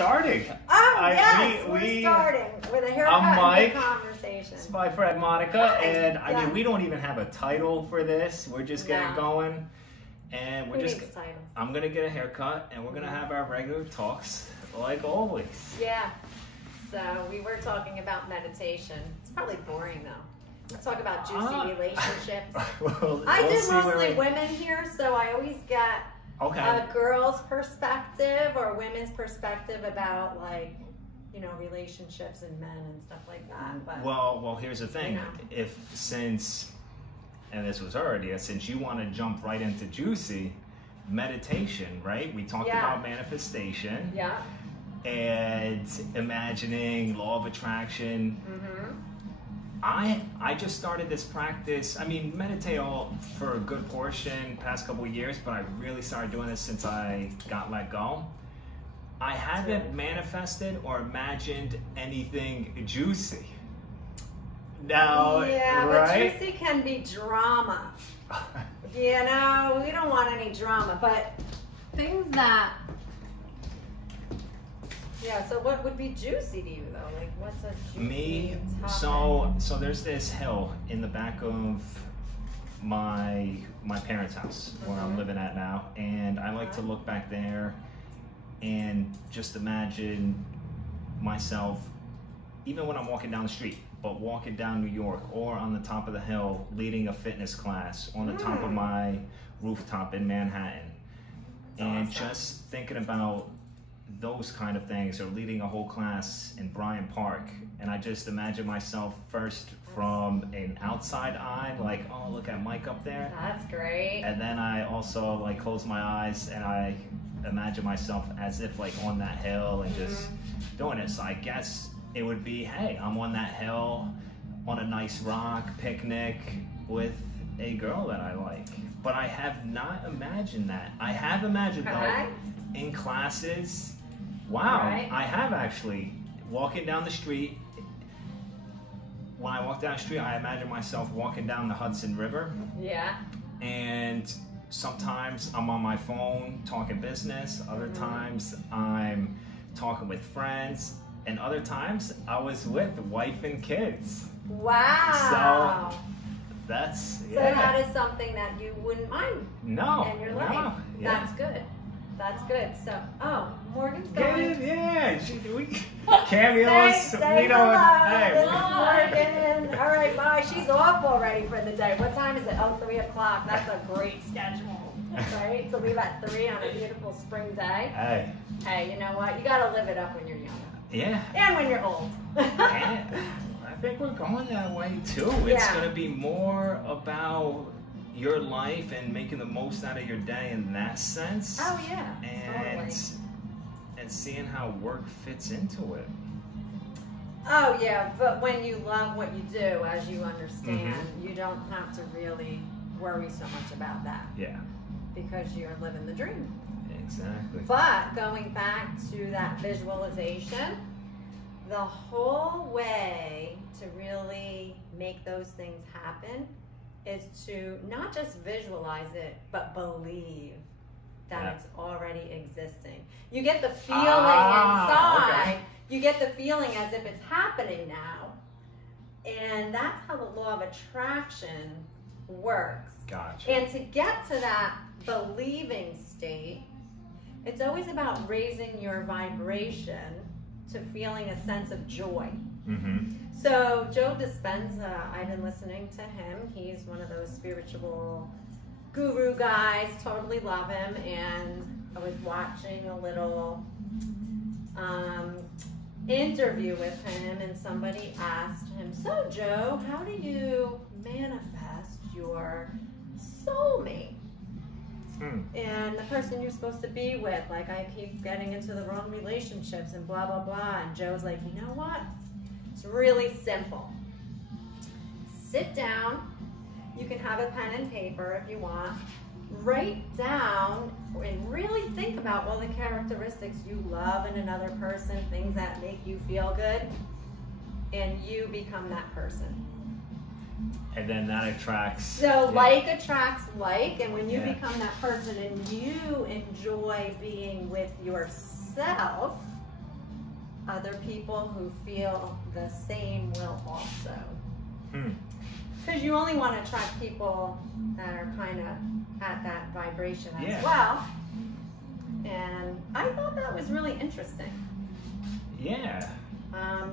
starting. Yes, we're starting with a haircut and conversation. It's my friend Monica, and I mean, we don't even have a title for this. We're just getting going, and I'm gonna get a haircut, and we're gonna have our regular talks like always. Yeah. So we were talking about meditation. It's probably boring though. Let's talk about juicy relationships. I did mostly women here, so I always get a girl's perspective or women's perspective about, like, you know, relationships and men and stuff like that. But well, here's the thing: and this was her idea, since you want to jump right into juicy meditation, right? We talked about manifestation, and imagining, law of attraction. I just started this practice. I mean, meditate for a good portion past couple of years, but I really started doing this since I got let go. I haven't manifested or imagined anything juicy. Now, but juicy can be drama. You know, we don't want any drama, but things that. Yeah, so what would be juicy to you though? Like, what's a juicy topic? So there's this hill in the back of my parents' house where I'm living at now, and I like to look back there and just imagine myself, even when I'm walking down the street, but walking down New York or on the top of the hill leading a fitness class on the top of my rooftop in Manhattan. And just thinking about those kind of things, or leading a whole class in Bryant Park, and I just imagine myself first from an outside eye, like, oh, look at Mike up there. That's great. And then I also like close my eyes and I imagine myself as if like on that hill and just doing it. So I guess it would be, hey, I'm on that hill on a nice rock picnic with a girl that I like. But I have not imagined that. I have imagined though in classes. Wow, I have actually. Walking down the street, when I walk down the street, I imagine myself walking down the Hudson River. Yeah. And sometimes I'm on my phone talking business, other times I'm talking with friends, and other times I was with wife and kids. Wow. So that's, So that is something that you wouldn't mind in your life. That's good. That's good. So, Morgan's going. We cameos. Say hello. Hey, this is Morgan. All right, bye. She's off already for the day. What time is it? Oh, 3 o'clock. That's a great schedule, right? So leave at 3 on a beautiful spring day. Hey, you know what? You got to live it up when you're young. Yeah. And when you're old. I think we're going that way too. It's going to be more about your life and making the most out of your day in that sense. Oh yeah, and seeing how work fits into it. Oh yeah, but when you love what you do, as you understand, you don't have to really worry so much about that. Yeah. Because you're living the dream. Exactly. But going back to that visualization, the whole way to really make those things happen is to not just visualize it, but believe that it's already existing. You get the feeling inside. You get the feeling as if it's happening now. And that's how the law of attraction works. Gotcha. And to get to that believing state, it's always about raising your vibration to feeling a sense of joy. So Joe Dispenza, I've been listening to him. He's one of those spiritual guru guys. Totally love him. And I was watching a little interview with him, and somebody asked him, so Joe, how do you manifest your soulmate? And the person you're supposed to be with, like, I keep getting into the wrong relationships and blah, blah, blah. And Joe's like, you know what? It's really simple. Sit down. You can have a pen and paper if you want. Write down and really think about all the characteristics you love in another person, things that make you feel good, and you become that person. And then that attracts. So like attracts like, and when you become that person and you enjoy being with yourself, other people who feel the same will also. Because you only want to attract people that are kind of at that vibration as well. And I thought that was really interesting. Yeah.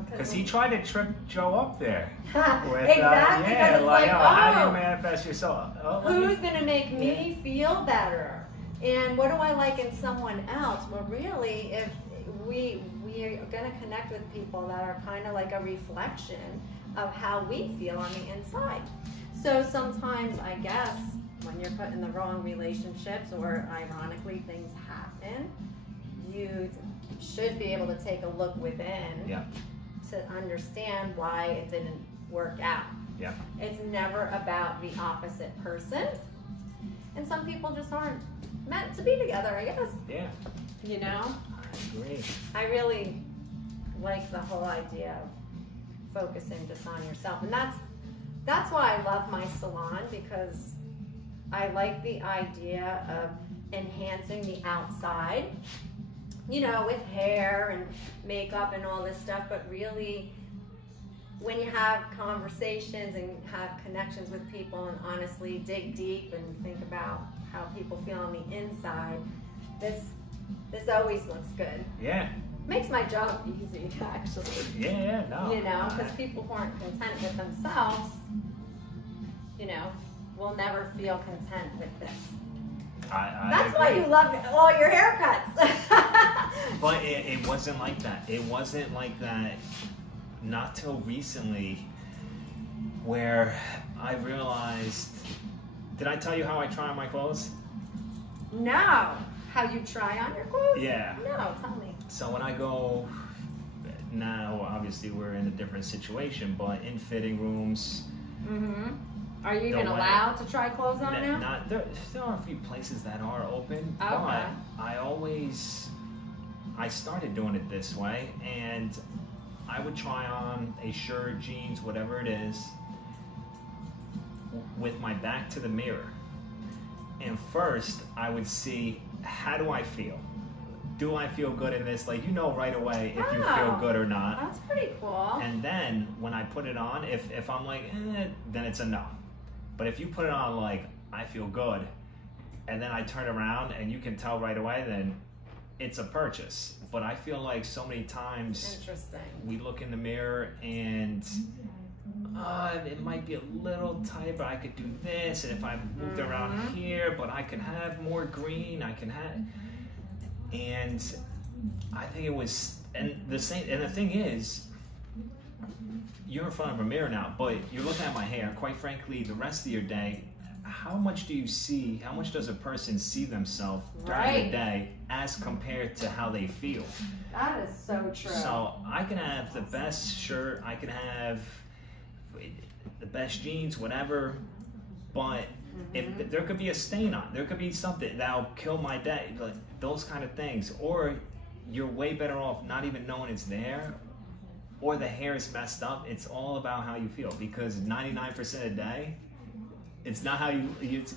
Because he tried to trip Joe up there. With, exactly. Yeah, like, oh, how do you manifest yourself? Who's going to make me feel better? And what do I like in someone else? Well, really, if we are going to connect with people that are kind of like a reflection of how we feel on the inside. So sometimes, I guess, when you're put in the wrong relationships or ironically things happen, you should be able to take a look within to understand why it didn't work out. It's never about the opposite person. And some people just aren't meant to be together, I guess. Yeah. You know? I agree. I really like the whole idea of focusing just on yourself. And that's why I love my salon, because I like the idea of enhancing the outside, you know, with hair and makeup and all this stuff, but really when you have conversations and have connections with people and honestly dig deep and think about how people feel on the inside, this always looks good. Yeah. Makes my job easy, actually. Yeah, no. You know, because people who aren't content with themselves, you know, will never feel content with this. That's agree. why you love all your haircuts. But it wasn't like that. It wasn't like that not till recently, where I realized, did I tell you how I try on my clothes? No. How you try on your clothes? Yeah. No, tell me. So when I go, now obviously we're in a different situation, but in fitting rooms. Are you even allowed to try clothes on now? There are a few places that are open, but I started doing it this way, and I would try on a shirt, jeans, whatever it is, with my back to the mirror. And first, I would see, how do I feel? Do I feel good in this? Like, you know right away if you feel good or not. That's pretty cool. And then, when I put it on, if I'm like, then it's a no. But if you put it on like, I feel good, and then I turn around and you can tell right away, then it's a purchase. But I feel like so many times we look in the mirror and it might be a little tight, but I could do this, and if I moved around here, but I can have more green, I can have, and I think it was, and the thing is, you're in front of a mirror now, but you're looking at my hair. Quite frankly, the rest of your day, how much do you see, how much does a person see themselves during the day as compared to how they feel? That is so true. So I can have the best shirt, I can have the best jeans, whatever, but if there could be a stain on, there could be something that'll kill my day, like those kind of things. Or you're way better off not even knowing it's there, or the hair is messed up. It's all about how you feel, because 99% of the day, it's not how it's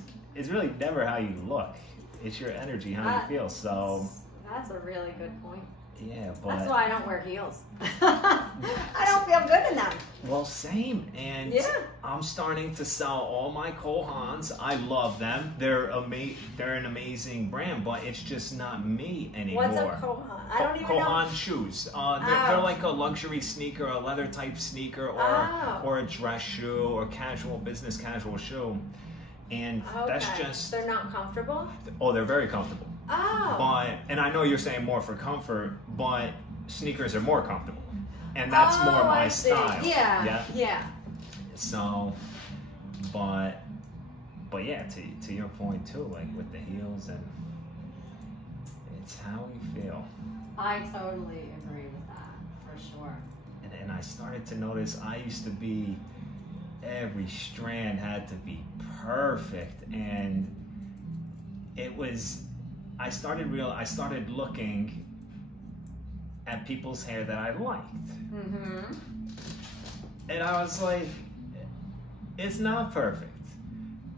really never how you look. It's your energy, how you feel. So that's a really good point. Yeah, but that's why I don't wear heels. I don't feel good in them. Well, same. And I'm starting to sell all my Kohans. I love them. They're an amazing brand, but it's just not me anymore. What's a Kohan? I don't even know. Kohan shoes. They're like a luxury sneaker, a leather type sneaker, or a dress shoe, or business casual shoe. And that's just... They're not comfortable? Oh, they're very comfortable. Oh. And I know you're saying more for comfort, but sneakers are more comfortable. And that's more my style. Yeah. So, but yeah, to your point too, like with the heels, and it's how we feel. I totally agree with that, for sure. And I started to notice I used to be, every strand had to be perfect, and it was, I started looking at people's hair that I liked. And I was like, it's not perfect.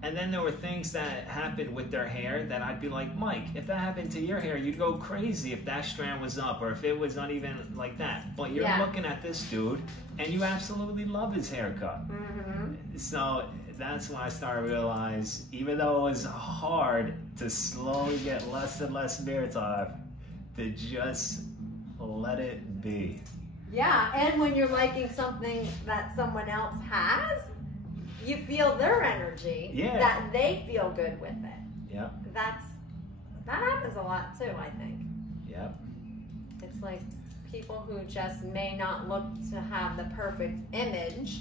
And then there were things that happened with their hair that I'd be like, Mike, if that happened to your hair, you'd go crazy if that strand was up or if it was uneven like that. But you're looking at this dude and you absolutely love his haircut. Mm-hmm. So that's when I started to realize, even though it was hard to slowly get less and less beard time, to just let it be. Yeah, and when you're liking something that someone else has, you feel their energy, that they feel good with it. Yep. That happens a lot too, I think. Yep. It's like people who just may not look to have the perfect image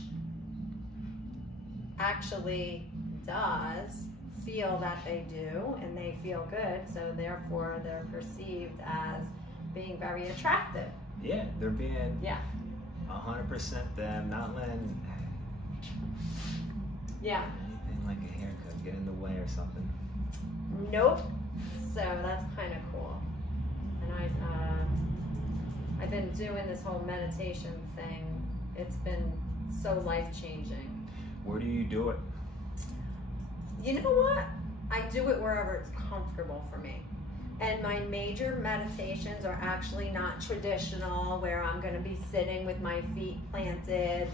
actually does feel that they do, and they feel good, so therefore they're perceived as being very attractive. Yeah, they're being 100% them, not letting anything like a haircut get in the way or something. Nope. So that's kind of cool. And I've been doing this whole meditation thing. It's been so life-changing. Where do you do it? You know what? I do it wherever it's comfortable for me. And my major meditations are actually not traditional, where I'm going to be sitting with my feet planted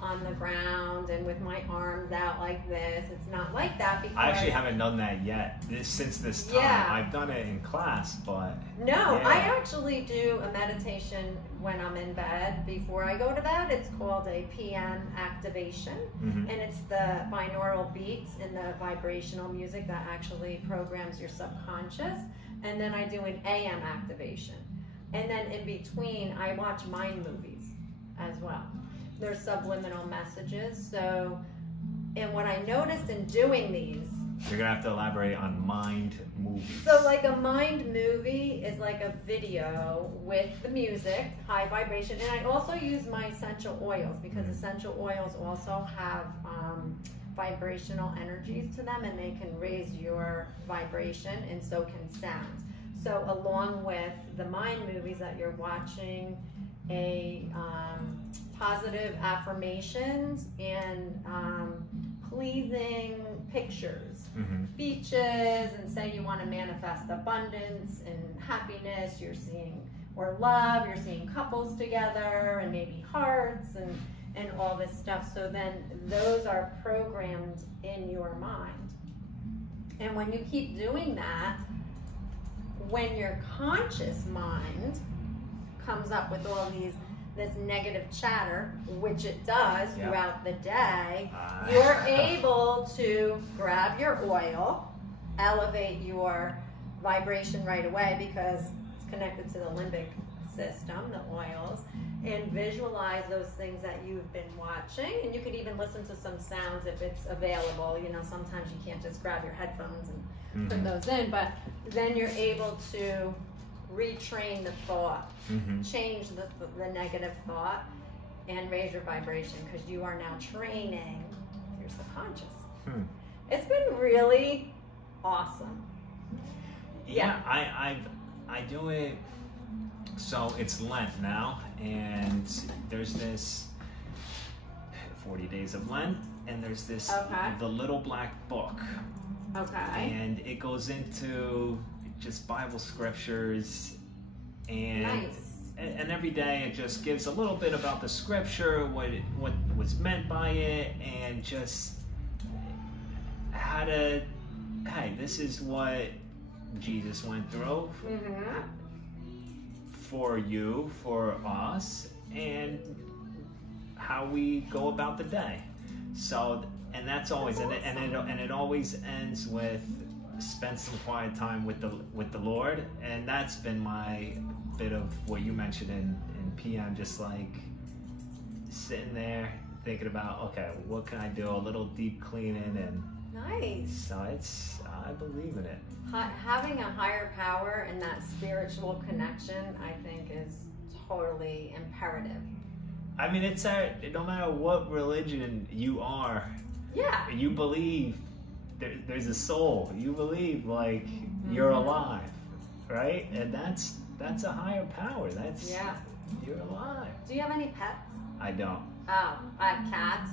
on the ground and with my arms out like this. It's not like that. Because I actually haven't done that yet since this time. I've done it in class, but... No, I actually do a meditation when I'm in bed before I go to bed. It's called a PM activation. Mm-hmm. And it's the binaural beats and the vibrational music that actually programs your subconscious. And then I do an AM activation. And then in between, I watch mind movies as well. They're subliminal messages. So, and what I noticed in doing these... You're going to have to elaborate on mind movies. So like a mind movie is like a video with the music, high vibration. And I also use my essential oils, because essential oils also have vibrational energies to them, and they can raise your vibration, and so can sound. So along with the mind movies that you're watching, a positive affirmations and pleasing pictures, beaches, and say you want to manifest abundance and happiness, you're seeing, or love, you're seeing couples together and maybe hearts and all this stuff. So then those are programmed in your mind. And when you keep doing that, when your conscious mind comes up with all this negative chatter, which it does throughout the day, you're able to grab your oil, elevate your vibration right away, because it's connected to the limbic system, the oils, and visualize those things that you've been watching. And you could even listen to some sounds if it's available. You know, sometimes you can't just grab your headphones and put those in, but then you're able to retrain the thought, change the negative thought, and raise your vibration, because you are now training your subconscious. It's been really awesome. Yeah, I do it. So it's Lent now, and there's this 40 days of Lent, and there's this the Little Black Book. Okay. And it goes into just Bible scriptures, and and every day it just gives a little bit about the scripture, what was meant by it, and just how to, hey, this is what Jesus went through for you, for us, and how we go about the day. So, and that's always, and it always ends with spend some quiet time with the Lord, and that's been my bit of what you mentioned in PM, just like sitting there thinking about, okay, what can I do? A little deep cleaning, and nice. So I believe in it. Having a higher power and that spiritual connection, I think, is totally imperative. I mean, it's no matter what religion you are, you believe there's a soul. You believe like you're alive, right? And that's a higher power. That's you're alive. Do you have any pets? I don't. Oh, I have cats.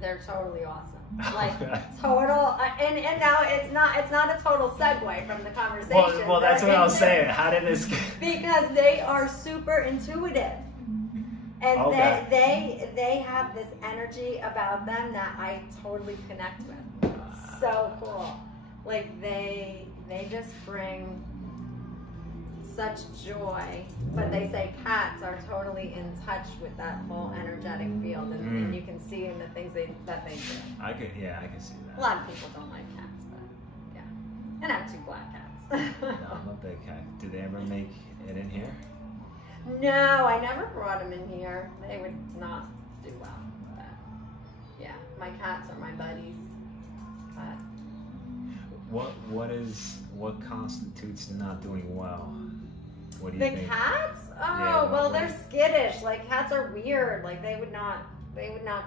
they're totally awesome. Like total, and now it's not a total segue from the conversation. Well, that's what I was saying. How did this? Because they are super intuitive, and they have this energy about them that I totally connect with. So cool. Like they just bring such joy, but they say cats are totally in touch with that whole energetic field, and you can see in the things that they do. I can see that. A lot of people don't like cats, but yeah, and I have 2 black cats. No, I'm a big cat. Do they ever make it in here? No, I never brought them in here. They would not do well. But yeah, my cats are my buddies. But what constitutes not doing well? What do you think? The cats? Oh, Yeah, well, they're skittish. Like, cats are weird. Like, they would not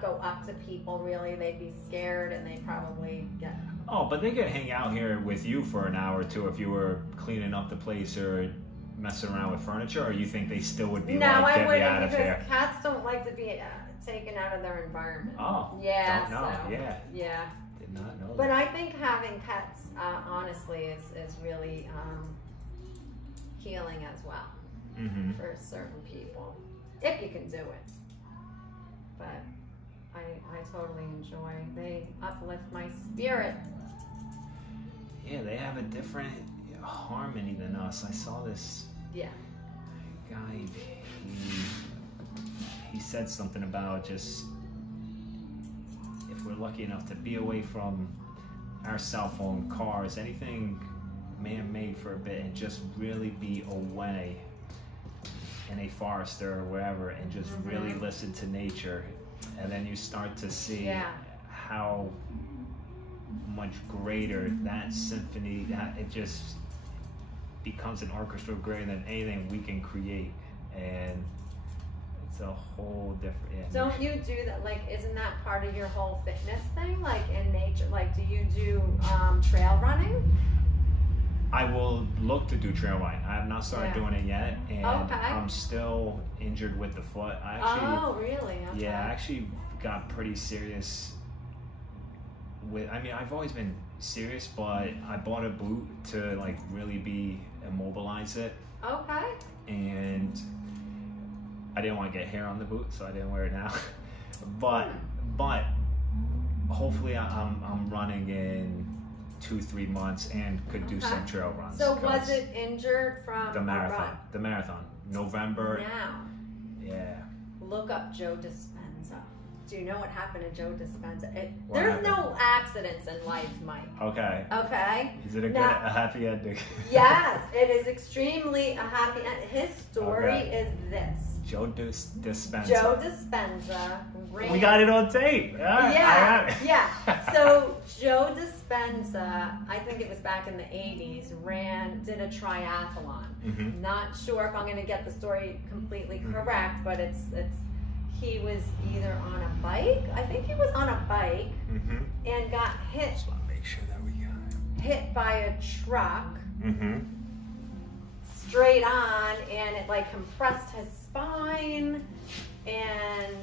go up to people, really. They'd be scared, and they'd probably get... Oh, but they could hang out here with you for an hour or two if you were cleaning up the place or messing around with furniture, or you think they still would be No, like, I get me out wouldn't, of here? because cats don't like to be taken out of their environment. Oh, yeah, don't know. so, Yeah. Did not know But that. I think having pets, honestly, is really healing as well for certain people, if you can do it. But I totally enjoy. They uplift my spirit. Yeah, they have a different harmony than us. I saw this guy. He said something about just if we're lucky enough to be away from our cell phone, cars, anything man-made for a bit, and just really be away in a forest or wherever, and just really listen to nature, and then you start to see how much greater that symphony, that it just becomes an orchestra greater than anything we can create, and it's a whole different. Don't you do that? Like, isn't that part of your whole fitness thing? Like in nature, like do you do trail running? I will look to do trail running. I have not started doing it yet, and I'm still injured with the foot. I actually, really? Okay. Yeah, I actually got pretty serious with. I mean, I've always been serious, but I bought a boot to like really immobilize it. Okay. And I didn't want to get hair on the boot, so I didn't wear it now. but hopefully I'm running in 2-3 months and could do some trail runs. So was it injured from the marathon? The marathon, November. Now, yeah. Look up Joe Dispenza. Do you know what happened to Joe Dispenza? There's no accidents in life, Mike. Okay. Okay. Is it a happy ending? Yes, it is extremely a happy end. His story is this. Joe Dispenza. Joe Dispenza ran. We got it on tape. Yeah. So Joe Dispenza, I think it was back in the 80s, did a triathlon. Not sure if I'm going to get the story completely correct, but he was either on a bike. I think he was on a bike and got hit. Just want to make sure that we got it. Hit by a truck. Straight on, and it like compressed his spine, and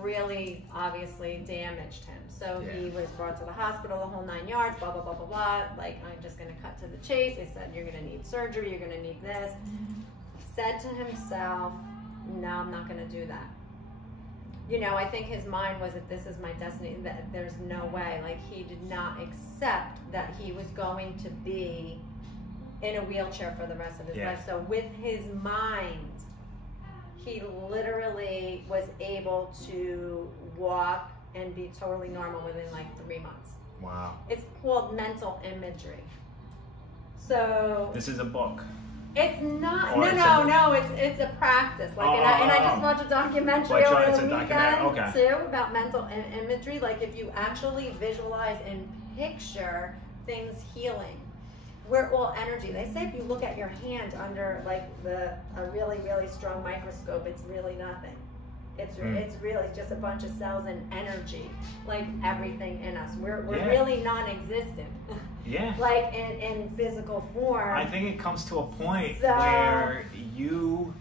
really obviously damaged him. So he was brought to the hospital, the whole 9 yards, blah, blah, blah, blah, blah. Like, I'm just gonna cut to the chase. They said, you're gonna need surgery, you're gonna need this. He said to himself, no, I'm not gonna do that. I think his mind was that this is my destiny, that there's no way. Like, he did not accept that he was going to be in a wheelchair for the rest of his life. So with his mind, he literally was able to walk and be totally normal within like 3 months. Wow. It's called mental imagery. So this is a book. It's not. No. It's a practice. Like, and I just watched a documentary over the weekend too about mental imagery. Like, if you actually visualize and picture things healing. We're all energy. They say if you look at your hand under like a really, really strong microscope, it's really nothing. It's really just a bunch of cells and energy, like everything in us. We're really non-existent. Yeah. Like in physical form. I think it comes to a point where you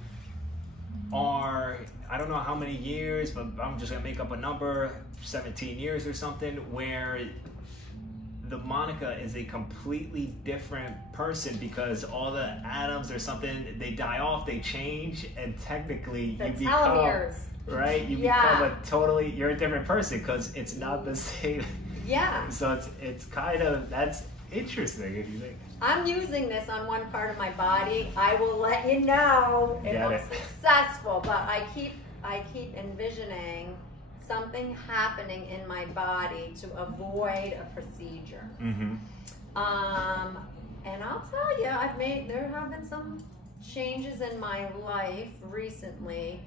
are, I don't know how many years, but I'm just gonna make up a number, 17 years or something, where the Monica is a completely different person because all the atoms or something, they die off, they change, and technically the you become, telomeres. right? You become a totally, you're a different person because it's not the same. Yeah. So it's kind of, that's interesting if you think. I'm using this on one part of my body. I will let you know if I'm successful, but I keep envisioning something happening in my body to avoid a procedure. Mm-hmm. And I'll tell you, there have been some changes in my life recently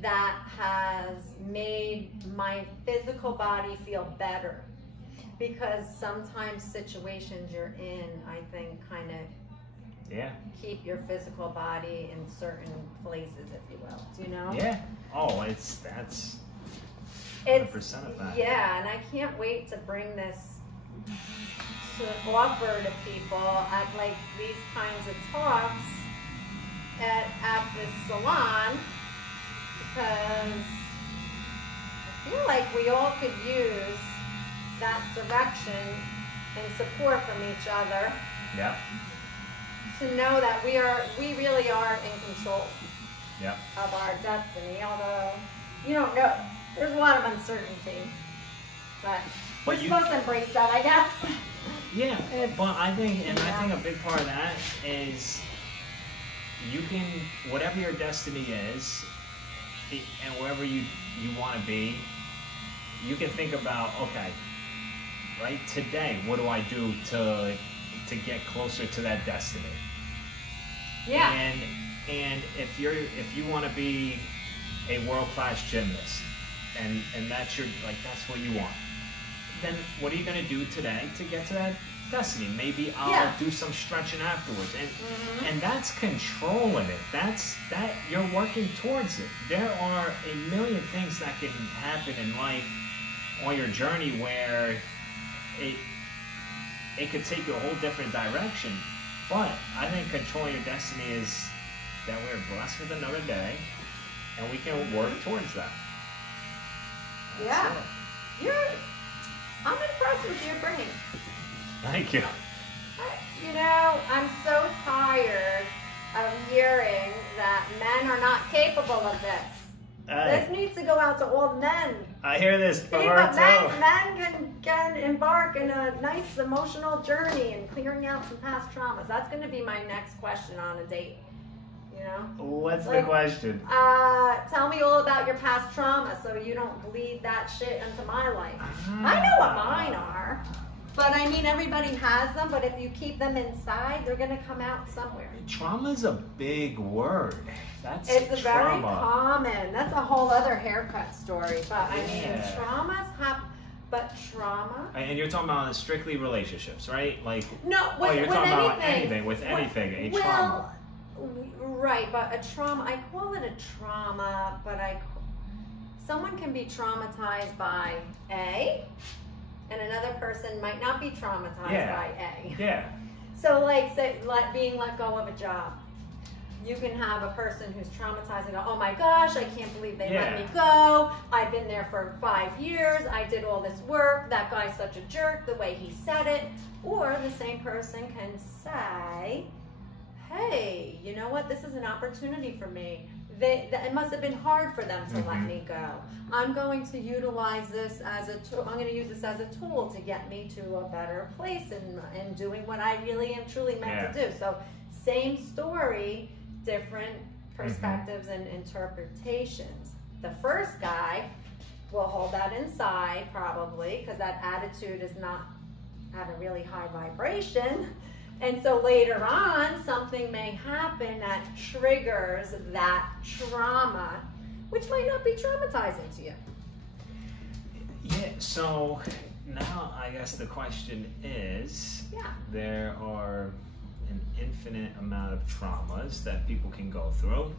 that has made my physical body feel better. Because sometimes situations you're in, I think, kind of keep your physical body in certain places, if you will. Do you know? Yeah. Oh, that's 100% of that. Yeah, and I can't wait to bring this to offer to people at like these kinds of talks at this salon, because I feel like we all could use that direction and support from each other. Yeah. To know that we really are in control. Yeah. Of our destiny, although you don't know. There's a lot of uncertainty, but we're supposed to embrace that, I guess. Yeah, but I think a big part of that is you can, whatever your destiny is, and wherever you want to be, you can think about, okay, right, today, what do I do to get closer to that destiny? Yeah. And if you want to be a world-class gymnast, and that's what you want, then what are you going to do today to get to that destiny? Maybe I'll do some stretching afterwards, and that's controlling it. That you're working towards it. There are a million things that can happen in life on your journey where it could take you a whole different direction. But I think controlling your destiny is that we're blessed with another day, and we can work towards that. Yeah. I'm impressed with your brain. Thank you. I'm so tired of hearing that men are not capable of this. This needs to go out to all men. I hear this from her too. Men can embark in a nice emotional journey and clearing out some past traumas. That's going to be my next question on a date. What's the question? Tell me all about your past trauma so you don't bleed that shit into my life. I know what mine are. But I mean, everybody has them, but if you keep them inside, they're going to come out somewhere. Trauma's a big word. It's very common. That's a whole other haircut story. But I mean, traumas have... But trauma... And you're talking about strictly relationships, right? Like, no, you're talking about anything, with anything, trauma. Right, but a trauma, I call it a trauma, but someone can be traumatized by A, and another person might not be traumatized by A. Yeah. So like, say, being let go of a job. You can have a person who's traumatized and go, oh my gosh, I can't believe they let me go. I've been there for 5 years. I did all this work. That guy's such a jerk, the way he said it. Or the same person can say, hey, you know what? This is an opportunity for me. It must have been hard for them to let me go. I'm going to utilize this as a tool. I'm going to use this as a tool to get me to a better place in doing what I really am truly meant to do. So same story, different perspectives and interpretations. The first guy will hold that inside probably because that attitude is not at a really high vibration. And so later on, something may happen that triggers that trauma, which might not be traumatizing to you. Yeah, so now I guess the question is, there are an infinite amount of traumas that people can go through.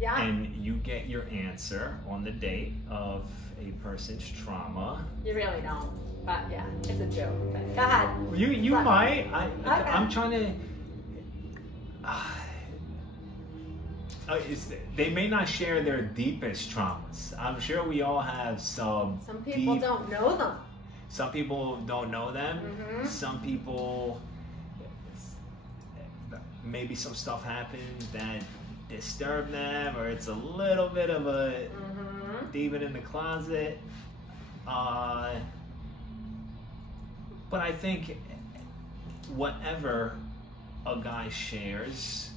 Yeah. And you get your answer on the date of a person's trauma. You really don't. But yeah, it's a joke. But go ahead. You might. I'm trying to. they may not share their deepest traumas. I'm sure we all have some. Some people don't know them. Some people don't know them. Mm-hmm. Some people, maybe some stuff happened that disturbed them, or it's a little bit of a demon in the closet. But I think whatever a guy shares,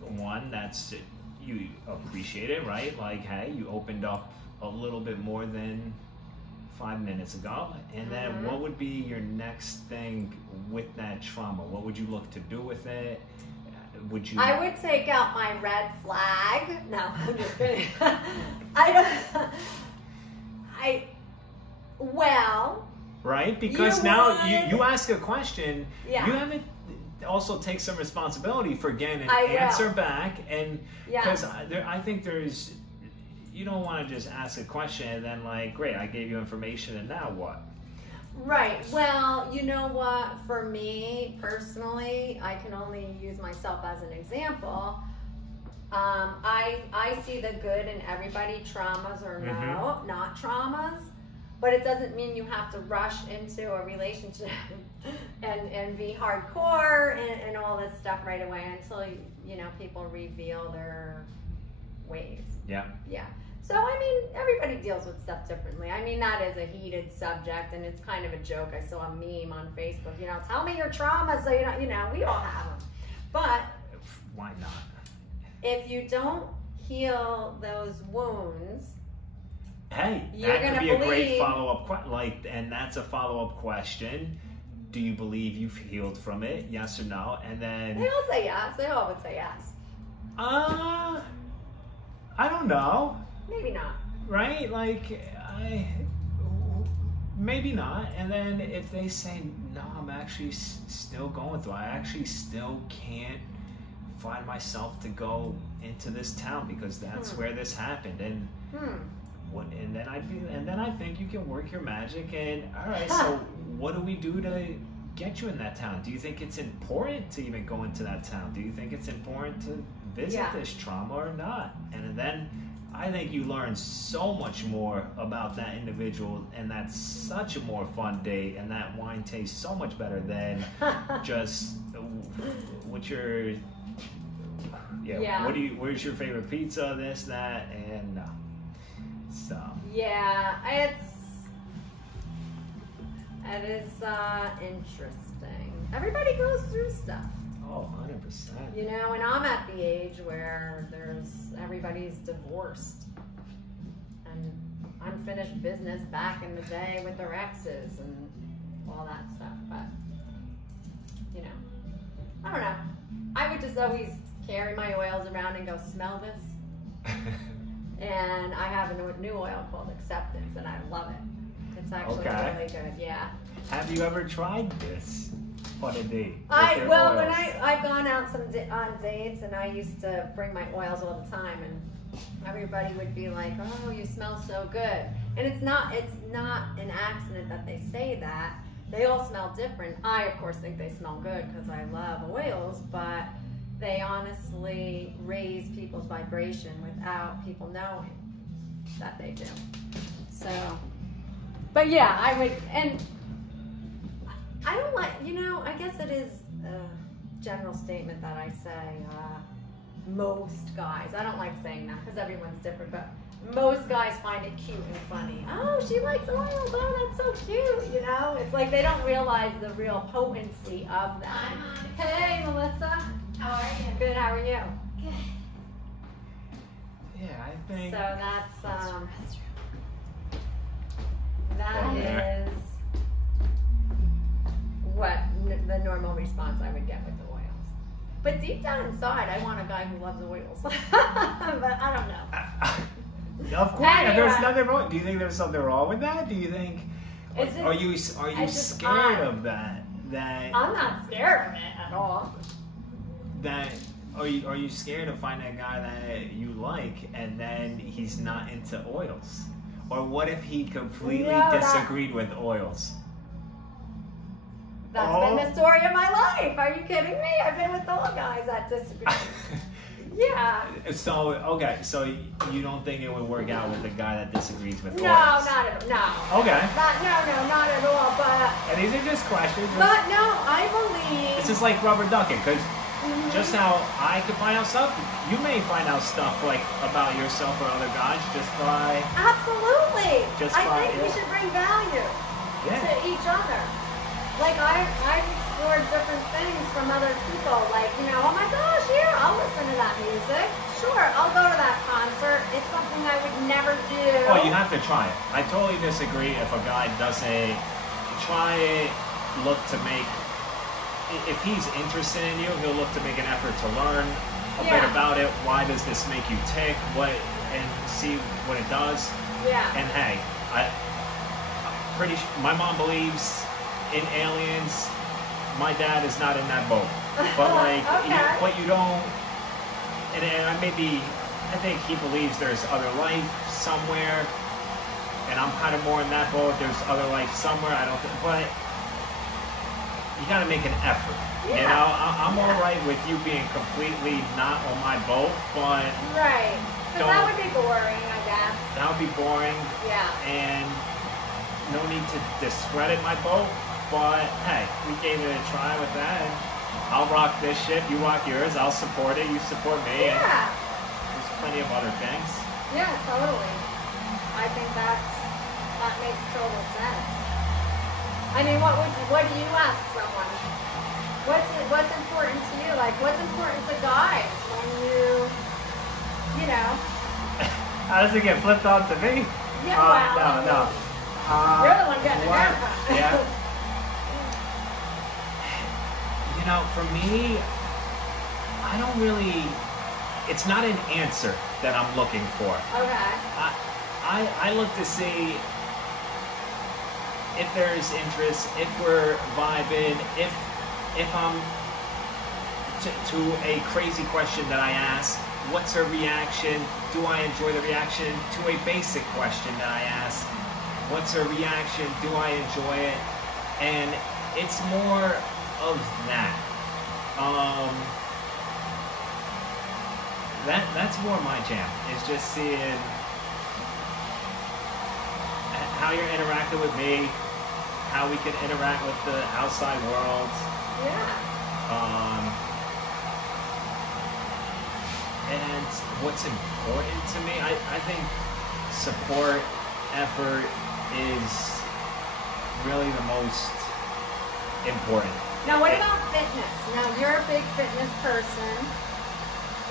one, that's it, you appreciate it, right? Like, hey, you opened up a little bit more than 5 minutes ago, and then what would be your next thing with that trauma? What would you look to do with it? Would you? I would take out my red flag. No, I'm just kidding. Well. Right, because now you ask a question. Yeah. You haven't also take some responsibility for getting an answer back, and because I think there's. You don't want to just ask a question and then like, great, I gave you information and now what? Right. Well, you know what? For me personally, I can only use myself as an example. I see the good in everybody, traumas or not traumas, but it doesn't mean you have to rush into a relationship and be hardcore and all this stuff right away until people reveal their ways. Yeah. Yeah. So, I mean, everybody deals with stuff differently. I mean, that is a heated subject, and it's kind of a joke. I saw a meme on Facebook, tell me your trauma so we all have them. But why not? If you don't heal those wounds, hey, that could be a great follow-up question. And that's a follow-up question. Do you believe you've healed from it? Yes or no? And then they all say yes. They all would say yes. I don't know. Maybe not. Right? Maybe not. And then if they say, no, I'm actually still going through, I actually still can't find myself to go into this town because that's where this happened. And and then I think you can work your magic and all right, so what do we do to get you in that town? Do you think it's important to even go into that town? Do you think it's important to visit this trauma or not? And then I think you learn so much more about that individual, and that's such a more fun date, and that wine tastes so much better than just what's your where's your favorite pizza, this, that, and so it is interesting. Everybody goes through stuff. Oh, 100%. And I'm at the age where everybody's divorced and unfinished business back in the day with their exes and all that stuff. But, I don't know. I would just always carry my oils around and go, smell this. And I have a new oil called Acceptance, and I love it. It's actually really good, yeah. Have you ever tried this? On a date? When I've gone out on dates, and I used to bring my oils all the time, and everybody would be like, "Oh, you smell so good." And it's not an accident that they say that. They all smell different. I, of course, think they smell good because I love oils, but they honestly raise people's vibration without people knowing that they do. So, but yeah, I would, and I don't like, I guess it is a general statement that I say, most guys, I don't like saying that because everyone's different, but most guys find it cute and funny. Oh, she likes oils. Oh, that's so cute, It's like they don't realize the real potency of that. Hey, Melissa. How are you? Good, how are you? Good. Yeah, I think. So that's, that is what the normal response I would get with the oils. But deep down inside, I want a guy who loves oils. But I don't know. Of course, anyway. There's nothing wrong. Do you think there's something wrong with that? Do you think? Are you scared of that? I'm not scared of it at all. Are you scared of finding a guy that you like and then he's not into oils? Or what if he completely disagreed with oils? That's been the story of my life. Are you kidding me? I've been with all guys that disagree. Yeah. So, okay, so you don't think it would work out with a guy that disagrees with No, words? not at all. No. Okay. Not at all. But. And these are just questions. But no, I believe. This is like rubber ducking, because just how I could find out stuff, you may find out stuff like about yourself or other guys just by. Absolutely. I think we should bring value to each other. Like I've explored different things from other people. Like, you know, oh my gosh, here, I'll listen to that music. Sure, I'll go to that concert. It's something I would never do. Oh, you have to try it. I totally disagree if a guy doesn't try it, look to make, if he's interested in you, he'll look to make an effort to learn a bit about it. Why does this make you tick? And see what it does. Yeah. And hey, I'm pretty sure my mom believes in aliens. My dad is not in that boat, but like, you don't. And I think he believes there's other life somewhere, and I'm kind of more in that boat. There's other life somewhere. I don't think, but you got to make an effort. Yeah. You know, I'm all right with you being completely not on my boat, but right, because that would be boring, I guess. That would be boring. Yeah. And no need to discredit my boat. But hey, we gave it a try with that. And I'll rock this ship, you rock yours. I'll support it, you support me. Yeah. And there's plenty of other things. Yeah, totally. I think that makes total sense. I mean, what do you ask someone? What's important to you? Like, what's important to guys when you know? How does it get flipped on to me? Yeah, no. You're the one getting the haircut. Yeah. You know, for me, I don't really, it's not an answer that I'm looking for. Okay. I look to see if there's interest, if we're vibing, if I'm, to a crazy question that I ask, what's her reaction? Do I enjoy the reaction? To a basic question that I ask, what's her reaction? Do I enjoy it? And it's more of that. That's more my jam. It's just seeing how you're interacting with me, how we can interact with the outside world. Yeah. And what's important to me, I think support, effort is really the most important. Now, what about fitness? Now, you're a big fitness person.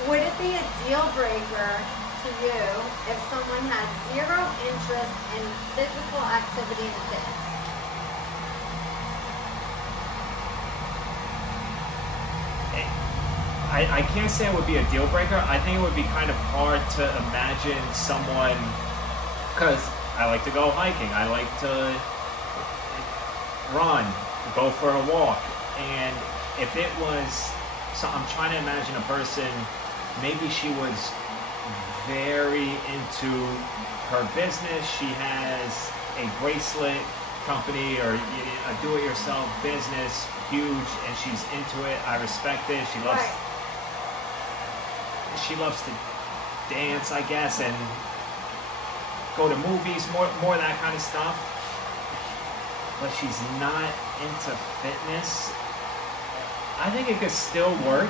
Would it be a deal breaker to you if someone had zero interest in physical activity and fitness? I can't say it would be a deal breaker. I think it would be kind of hard to imagine someone, because I like to go hiking. I like to run, go for a walk. And if it was, so I'm trying to imagine a person, maybe she was very into her business. She has a bracelet company or a do-it-yourself business, huge, and she's into it. I respect it. She loves to dance, I guess, and go to movies, more that kind of stuff. But she's not into fitness. I think it could still work,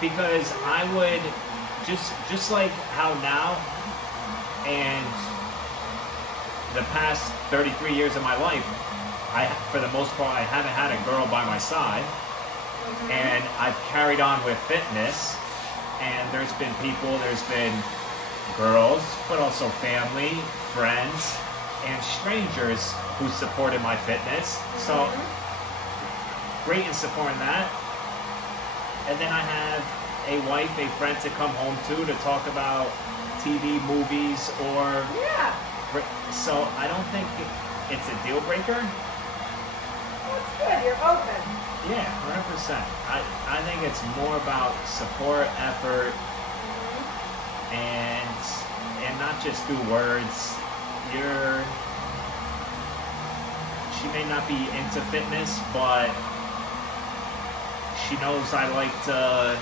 because I would just like how now and the past 33 years of my life, for the most part, I haven't had a girl by my side, and I've carried on with fitness. And there's been girls, but also family, friends, and strangers who supported my fitness. So great in supporting that. And then I have a wife, a friend to come home to talk about TV, movies, or so I don't think it's a deal breaker. That's good. You're open. Yeah, 100%. I think it's more about support, effort, and not just through words. she may not be into fitness, but she knows I like to.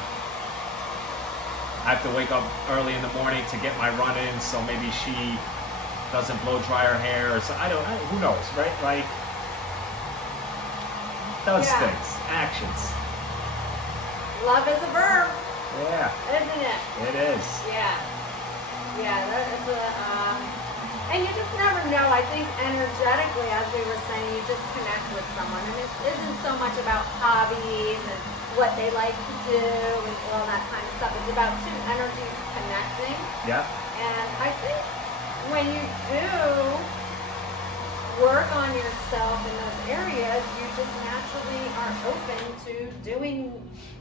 I have to wake up early in the morning to get my run in, so maybe she doesn't blow dry her hair, or so. Who knows, right? Like, those things, actions. Love is a verb. Yeah. Isn't it? It is. Yeah. Yeah, that is and you just never know. I think energetically, as we were saying, you just connect with someone. And it isn't so much about hobbies and what they like to do and all that kind of stuff. It's about two energies connecting. Yeah. And I think when you do work on yourself in those areas, you just naturally are open to doing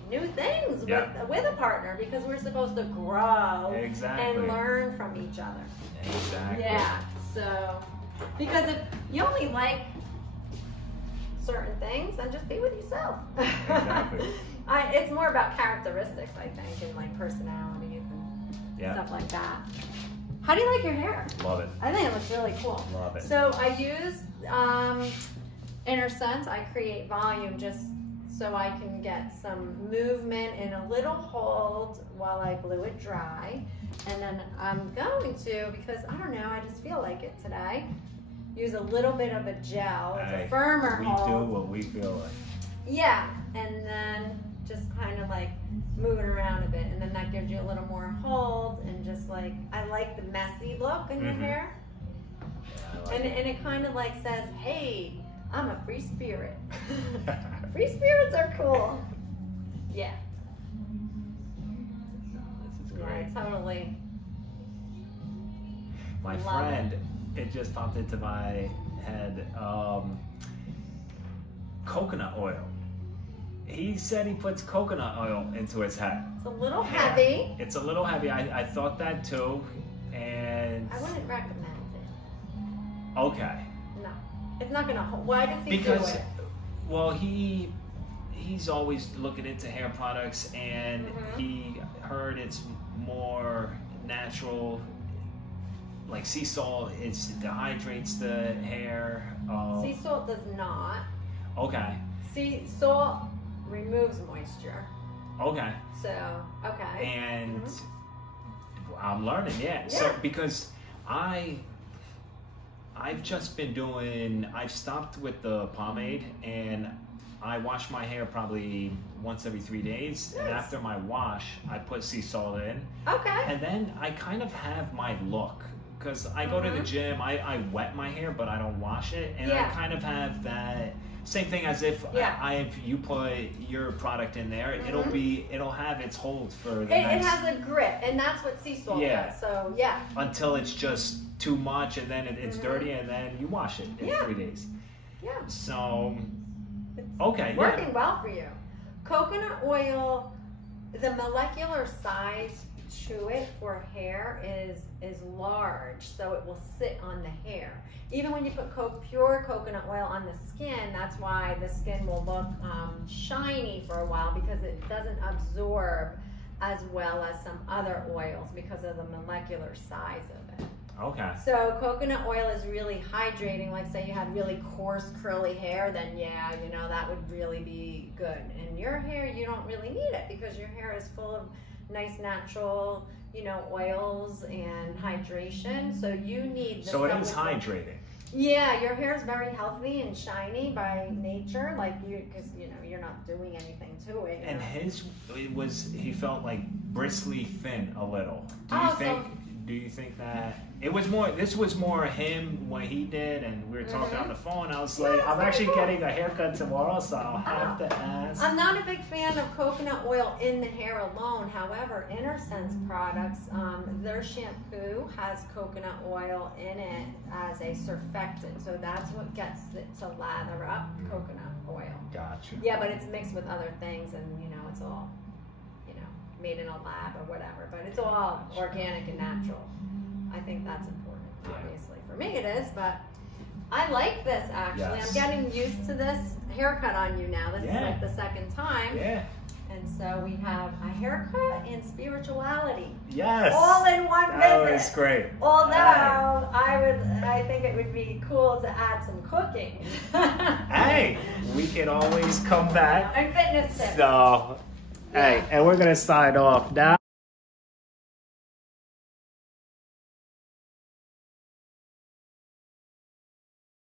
new things with a partner, because we're supposed to grow and learn from each other. Exactly. Yeah. So, because if you only like certain things, then just be with yourself. Exactly. It's more about characteristics, I think, and like personalities and stuff like that. How do you like your hair? Love it. I think it looks really cool. Love it. So I use Inner Sense. I create volume just so I can get some movement and a little hold while I blew it dry. And then I'm going to, because I don't know, I just feel like it today, use a little bit of a gel. It's a firmer hold. We do what we feel like. Yeah, and then just kind of like move it around a bit, and then that gives you a little more hold, and just like, I like the messy look in your hair. Yeah, and it kind of like says, hey, I'm a free spirit. Free spirits are cool. Yeah. This is great. Yeah, totally. My friend, it just popped into my head, coconut oil. He said he puts coconut oil into his head. It's a little heavy. It's a little heavy. I thought that too, and I wouldn't recommend it. Okay. No, it's not gonna hold. Why does he do it? Well, he's always looking into hair products, and he heard it's more natural. Like sea salt, it dehydrates the hair. Sea salt does not. Okay. Sea salt removes moisture. Okay. So, okay. And I'm learning, So, because I've just been I've stopped with the pomade, and I wash my hair probably once every 3 days. Nice. And after my wash, I put sea salt in. Okay. And then I kind of have my look. Because I go to the gym, I wet my hair, but I don't wash it. And I kind of have that same thing as if if you put your product in there, it'll have its hold for the next... It has a grip, and that's what sea salt does. So, until it's just too much, and then it's dirty, and then you wash it in 3 days. Yeah. So, okay. Working well for you. Coconut oil, the molecular size to it for hair is large, so it will sit on the hair. Even when you put pure coconut oil on the skin, that's why the skin will look shiny for a while, because it doesn't absorb as well as some other oils because of the molecular size of it. Okay. So coconut oil is really hydrating. Like say you had really coarse curly hair, then that would really be good. And your hair, you don't really need it, because your hair is full of nice natural, oils and hydration. So you need. So it is hydrating. Yeah, your hair is very healthy and shiny by nature, because you're not doing anything to it. And he felt like bristly thin a little. Do you think that it was more? This was more him what he did, and we were talking on the phone. I was like, I'm actually getting a haircut tomorrow, so I'll have to ask. I'm not a big fan of coconut oil in the hair alone. However, Inner Sense products, their shampoo has coconut oil in it as a surfactant, so that's what gets it to lather up. Coconut oil. Gotcha. Yeah, but it's mixed with other things, and it's all made in a lab or whatever, but it's all organic and natural. I think that's important, obviously. For me it is, but I like this actually. Yes. I'm getting used to this haircut on you now. This is like the second time. Yeah. And so we have a haircut and spirituality. Yes. All in one visit. That was great. Although I think it would be cool to add some cooking. Hey, we can always come back. And fitness tips. So, hey, and we're gonna sign off now.